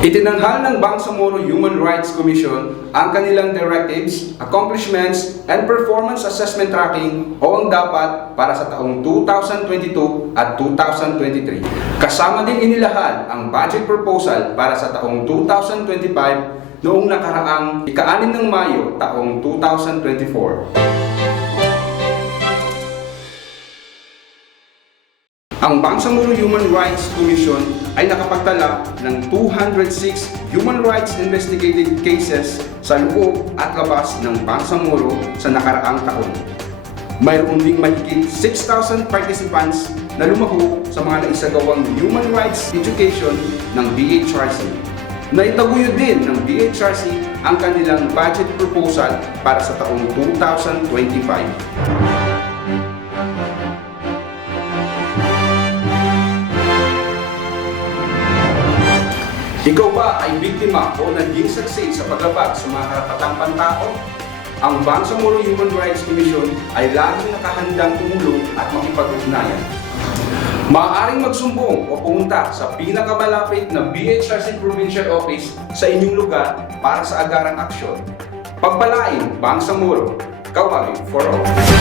Itinanghal ng Bangsamoro Human Rights Commission ang kanilang directives, accomplishments, and performance assessment tracking o ang dapat para sa taong 2022 at 2023. Kasama din inilahad ang budget proposal para sa taong 2025 noong nakaraang ika-6 ng Mayo taong 2024. Ang Bangsamoro Human Rights Commission ay nakapagtala ng 206 human rights investigated cases sa loob at labas ng Bangsamoro sa nakaraang taon. Mayroon ding mahigit 6,000 participants na lumahok sa mga naisagawang human rights education ng BHRC. Naitaguyod din ng BHRC ang kanilang budget proposal para sa taong 2025. Ikaw ba ay biktima o naging saksi sa paglabag sa mga karapatang pantao? Ang Bangsamoro Human Rights Commission ay laging nakahandang tumulong at makipag-ugnayan. Maaaring magsumbong o pumunta sa pinakamalapit na BHRC Provincial Office sa inyong lugar para sa agarang aksyon. Pagpalain, Bangsamoro, Kawagi for all.